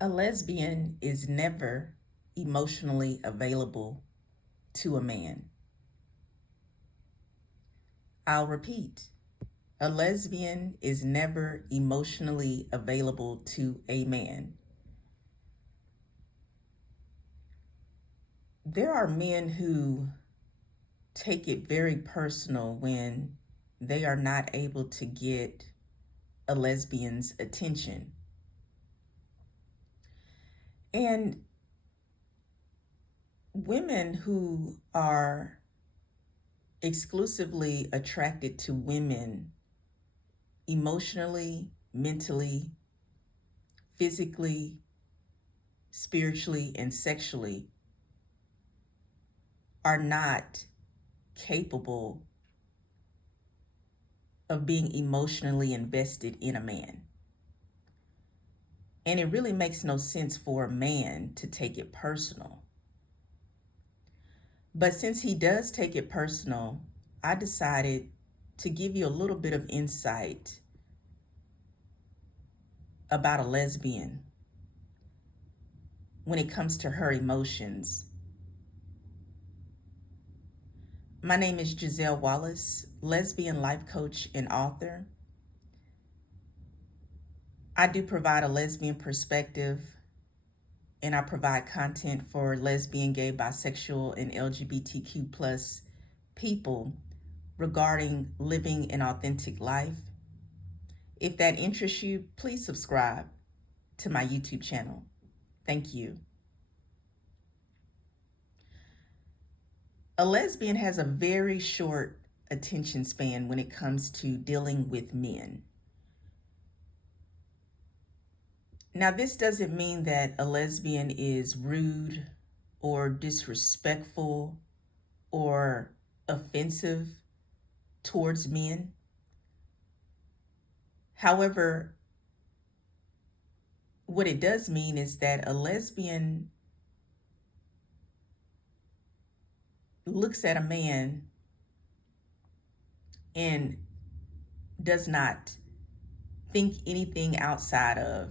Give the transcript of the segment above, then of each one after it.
A lesbian is never emotionally available to a man. I'll repeat. A lesbian is never emotionally available to a man. There are men who take it very personal when they are not able to get a lesbian's attention. And women who are exclusively attracted to women emotionally, mentally, physically, spiritually, and sexually are not capable of being emotionally invested in a man. And it really makes no sense for a man to take it personal. But since he does take it personal, I decided to give you a little bit of insight about a lesbian when it comes to her emotions. My name is Giselle Wallace, lesbian life coach and author. I do provide a lesbian perspective, and I provide content for lesbian, gay, bisexual, and LGBTQ plus people regarding living an authentic life. If that interests you, please subscribe to my YouTube channel. Thank you. A lesbian has a very short attention span when it comes to dealing with men. Now, this doesn't mean that a lesbian is rude or disrespectful or offensive towards men. However, what it does mean is that a lesbian looks at a man and does not think anything outside of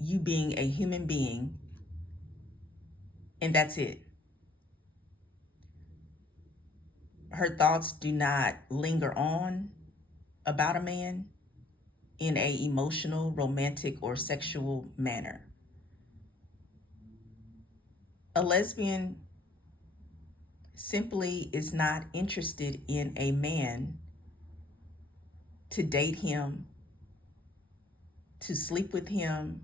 you being a human being, and that's it. Her thoughts do not linger on about a man in a emotional, romantic, or sexual manner. A lesbian simply is not interested in a man to date him, to sleep with him,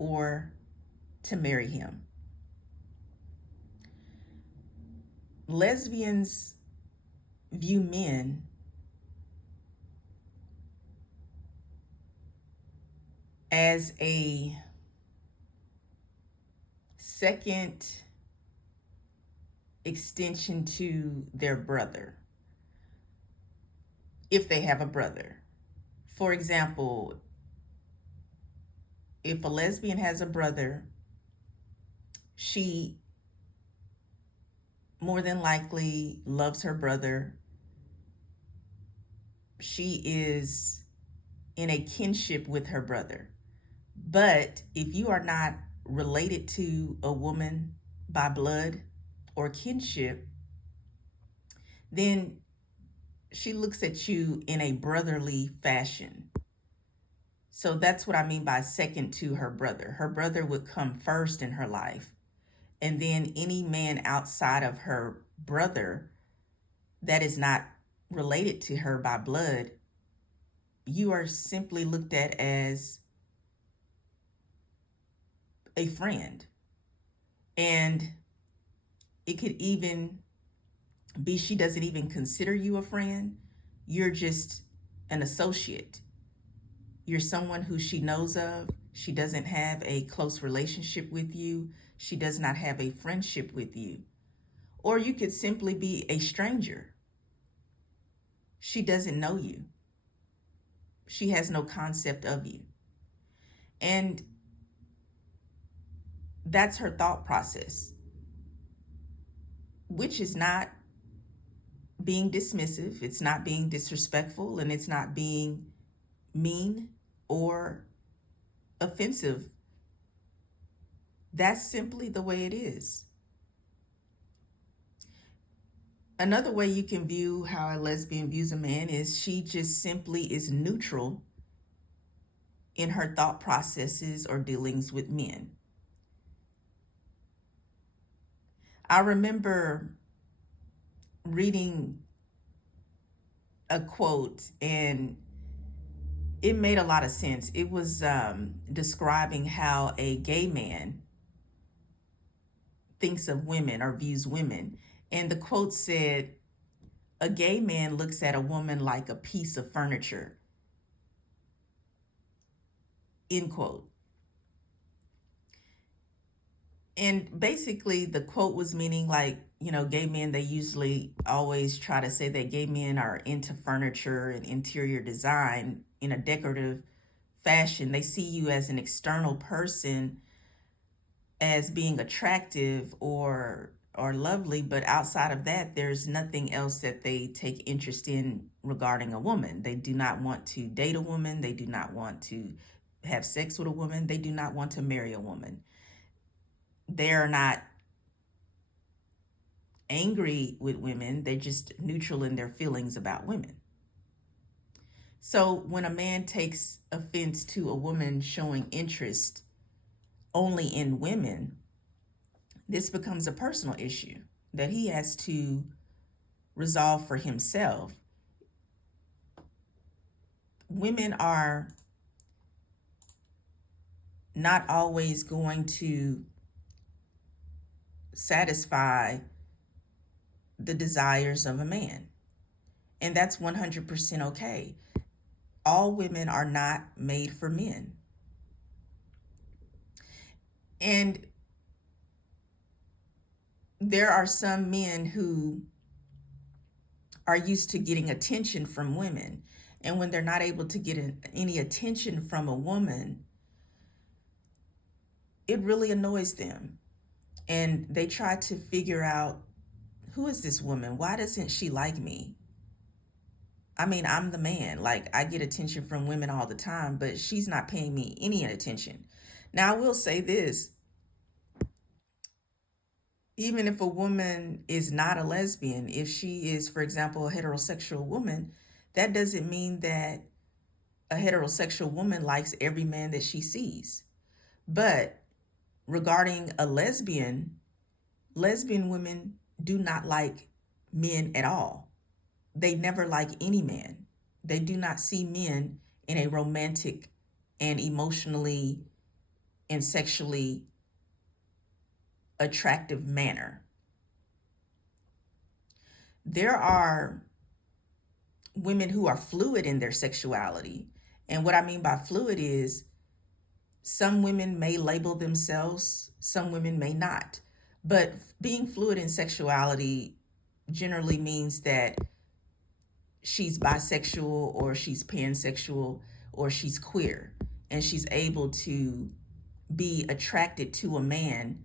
or to marry him. Lesbians view men as a second extension to their brother, if they have a brother. For example, if a lesbian has a brother, she more than likely loves her brother. She is in a kinship with her brother. But if you are not related to a woman by blood or kinship, then she looks at you in a brotherly fashion. So that's what I mean by second to her brother. Her brother would come first in her life. And then any man outside of her brother that is not related to her by blood, you are simply looked at as a friend. And it could even be she doesn't even consider you a friend. You're just an associate. You're someone who she knows of. She doesn't have a close relationship with you. She does not have a friendship with you. Or you could simply be a stranger. She doesn't know you. She has no concept of you. And that's her thought process, which is not being dismissive, it's not being disrespectful, and it's not being mean or offensive. That's simply the way it is. Another way you can view how a lesbian views a man is she just simply is neutral in her thought processes or dealings with men. I remember reading a quote and it made a lot of sense. It was describing how a gay man thinks of women or views women. And the quote said, "A gay man looks at a woman like a piece of furniture." End quote. And basically the quote was meaning like, gay men, they usually always try to say that gay men are into furniture and interior design in a decorative fashion. They see you as an external person as being attractive or lovely, but outside of that, there's nothing else that they take interest in regarding a woman. They do not want to date a woman. They do not want to have sex with a woman. They do not want to marry a woman. They're not angry with women. They're just neutral in their feelings about women. So when a man takes offense to a woman showing interest only in women, this becomes a personal issue that he has to resolve for himself. Women are not always going to satisfy the desires of a man, and that's 100% okay. All women are not made for men. And there are some men who are used to getting attention from women. And when they're not able to get any attention from a woman, it really annoys them. And they try to figure out, who is this woman? Why doesn't she like me? I mean, I'm the man. Like, I get attention from women all the time, but she's not paying me any attention. Now, I will say this. Even if a woman is not a lesbian, if she is, for example, a heterosexual woman, that doesn't mean that a heterosexual woman likes every man that she sees. But regarding a lesbian women do not like men at all. They never like any man. They do not see men in a romantic and emotionally and sexually attractive manner. There are women who are fluid in their sexuality. And what I mean by fluid is some women may label themselves, some women may not. But being fluid in sexuality generally means that she's bisexual or she's pansexual or she's queer, and she's able to be attracted to a man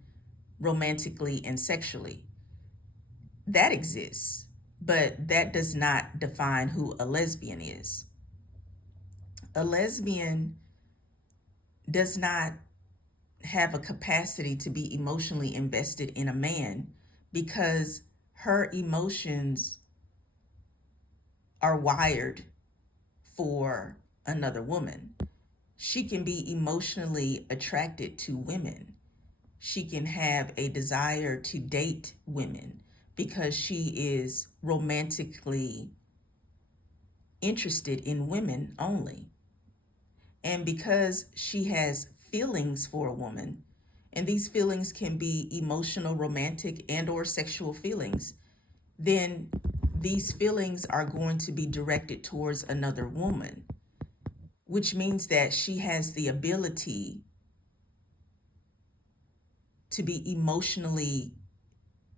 romantically and sexually. That exists, but that does not define who a lesbian is. A lesbian does not have a capacity to be emotionally invested in a man because her emotions are wired for another woman. She can be emotionally attracted to women. She can have a desire to date women because she is romantically interested in women only. And because she has feelings for a woman, and these feelings can be emotional, romantic, and or sexual feelings, then these feelings are going to be directed towards another woman, which means that she has the ability to be emotionally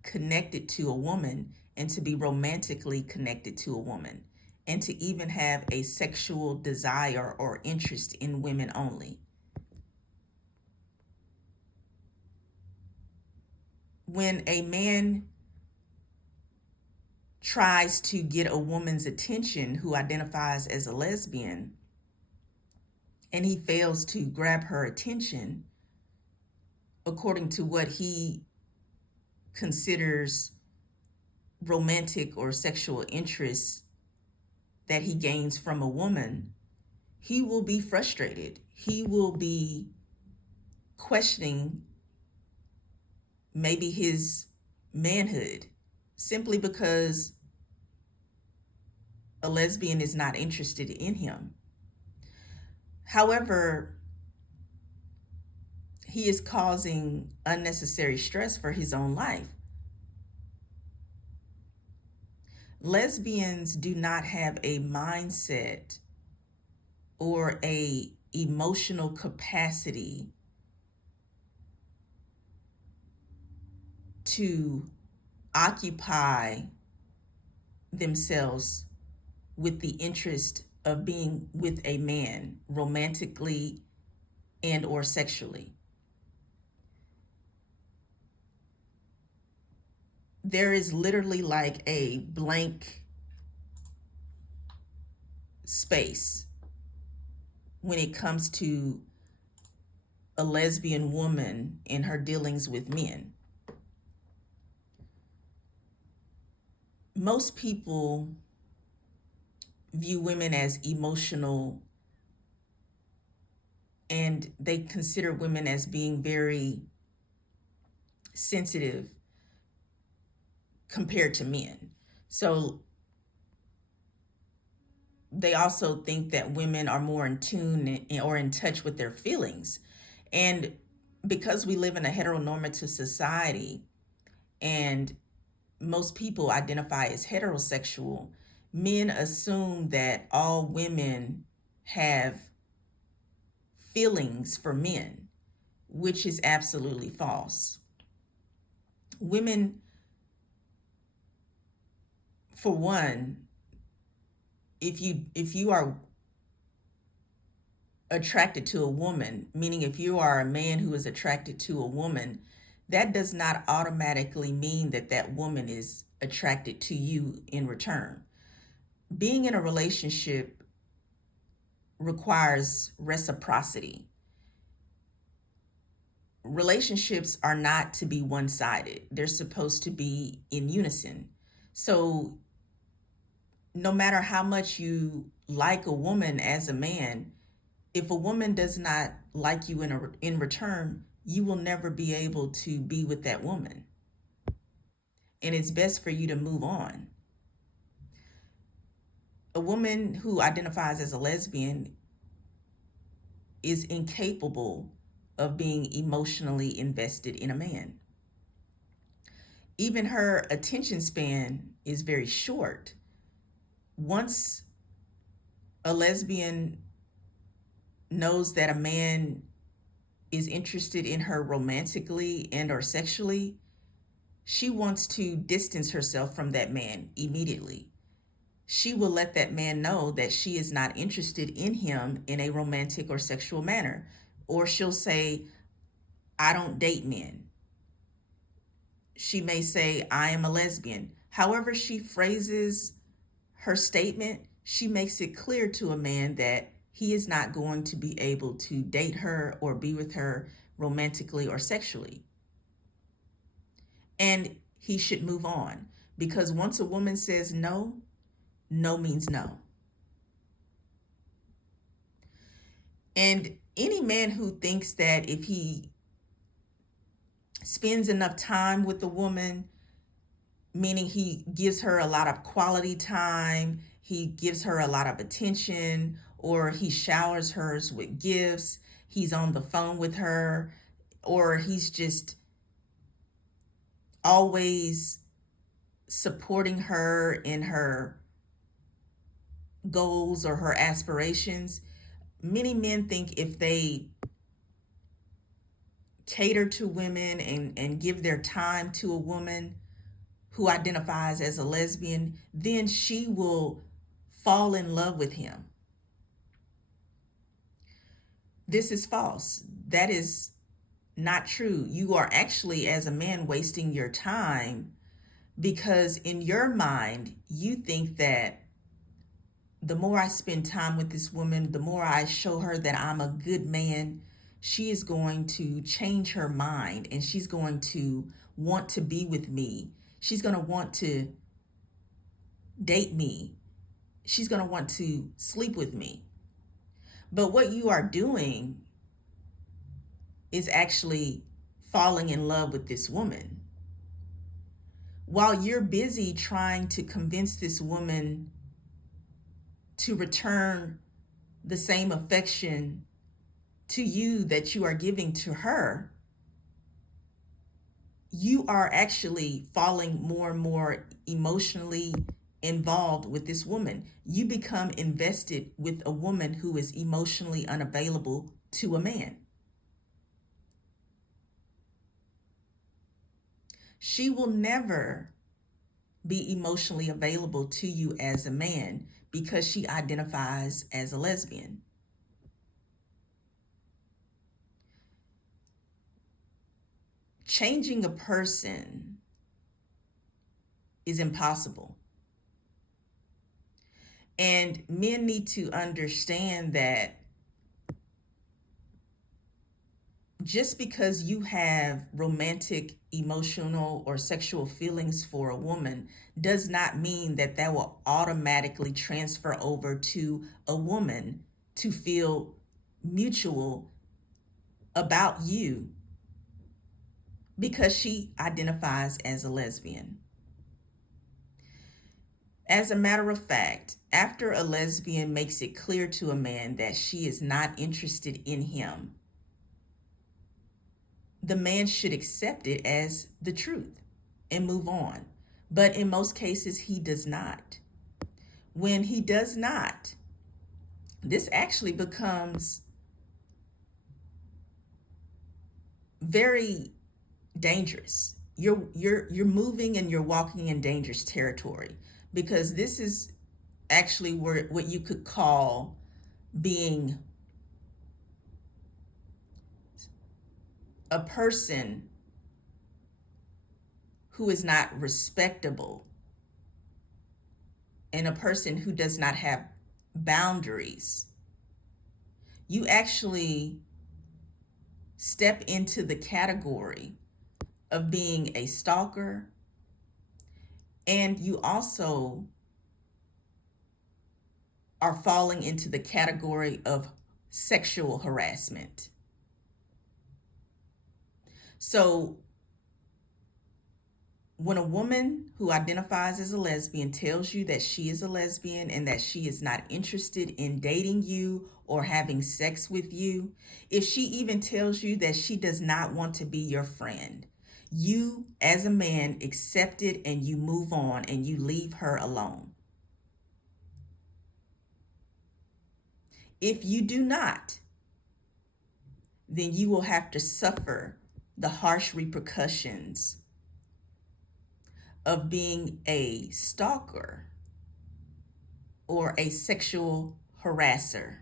connected to a woman and to be romantically connected to a woman and to even have a sexual desire or interest in women only. When a man tries to get a woman's attention who identifies as a lesbian, and he fails to grab her attention according to what he considers romantic or sexual interests that he gains from a woman, he will be frustrated. He will be questioning maybe his manhood simply because a lesbian is not interested in him. However, he is causing unnecessary stress for his own life. Lesbians do not have a mindset or a emotional capacity to occupy themselves with the interest of being with a man romantically and or sexually. There is literally like a blank space when it comes to a lesbian woman and her dealings with men. Most people view women as emotional, and they consider women as being very sensitive compared to men. So they also think that women are more in tune or in touch with their feelings. And because we live in a heteronormative society and most people identify as heterosexual, men assume that all women have feelings for men, which is absolutely false. Women, for one, if you are attracted to a woman, meaning if you are a man who is attracted to a woman, that does not automatically mean that that woman is attracted to you in return. Being in a relationship requires reciprocity. Relationships are not to be one-sided. They're supposed to be in unison. So no matter how much you like a woman as a man, if a woman does not like you in return, you will never be able to be with that woman. And it's best for you to move on. A woman who identifies as a lesbian is incapable of being emotionally invested in a man. Even her attention span is very short. Once a lesbian knows that a man is interested in her romantically and or sexually, she wants to distance herself from that man immediately. She will let that man know that she is not interested in him in a romantic or sexual manner. Or she'll say, I don't date men. She may say, I am a lesbian. However she phrases her statement, she makes it clear to a man that he is not going to be able to date her or be with her romantically or sexually. And he should move on, because once a woman says no, no means no. And any man who thinks that if he spends enough time with the woman, meaning he gives her a lot of quality time, he gives her a lot of attention, or he showers her with gifts, he's on the phone with her, or he's just always supporting her in her goals or her aspirations. Many men think if they cater to women and give their time to a woman who identifies as a lesbian, then she will fall in love with him. This is false. That is not true. You are actually, as a man, wasting your time, because in your mind, you think that the more I spend time with this woman, the more I show her that I'm a good man, she is going to change her mind and she's going to want to be with me. She's going to want to date me. She's going to want to sleep with me. But what you are doing is actually falling in love with this woman. While you're busy trying to convince this woman to return the same affection to you that you are giving to her, you are actually falling more and more emotionally involved with this woman. You become invested with a woman who is emotionally unavailable to a man. She will never be emotionally available to you as a man because she identifies as a lesbian. Changing a person is impossible. And men need to understand that just because you have romantic, emotional, or sexual feelings for a woman does not mean that that will automatically transfer over to a woman to feel mutual about you because she identifies as a lesbian. As a matter of fact, after a lesbian makes it clear to a man that she is not interested in him, the man should accept it as the truth and move on. But in most cases, he does not. When he does not, this actually becomes very dangerous. You're moving and you're walking in dangerous territory, because this is actually what you could call being a person who is not respectable and a person who does not have boundaries. You actually step into the category of being a stalker, and you also are falling into the category of sexual harassment. So when a woman who identifies as a lesbian tells you that she is a lesbian and that she is not interested in dating you or having sex with you, if she even tells you that she does not want to be your friend, you as a man accept it and you move on and you leave her alone. If you do not, then you will have to suffer the harsh repercussions of being a stalker or a sexual harasser.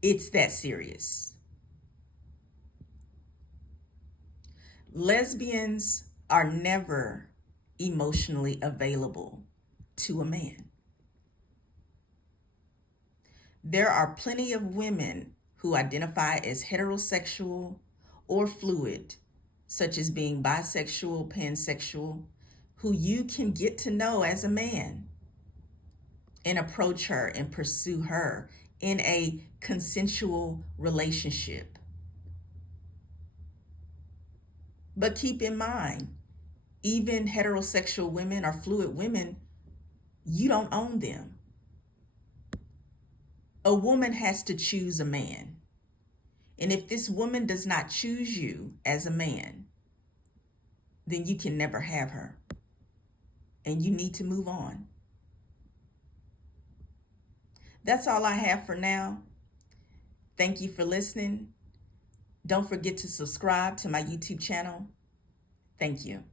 It's that serious. Lesbians are never emotionally available to a man. There are plenty of women who identify as heterosexual or fluid, such as being bisexual, pansexual, who you can get to know as a man and approach her and pursue her in a consensual relationship. But keep in mind, even heterosexual women or fluid women, you don't own them. A woman has to choose a man. And if this woman does not choose you as a man, then you can never have her. And you need to move on. That's all I have for now. Thank you for listening. Don't forget to subscribe to my YouTube channel. Thank you.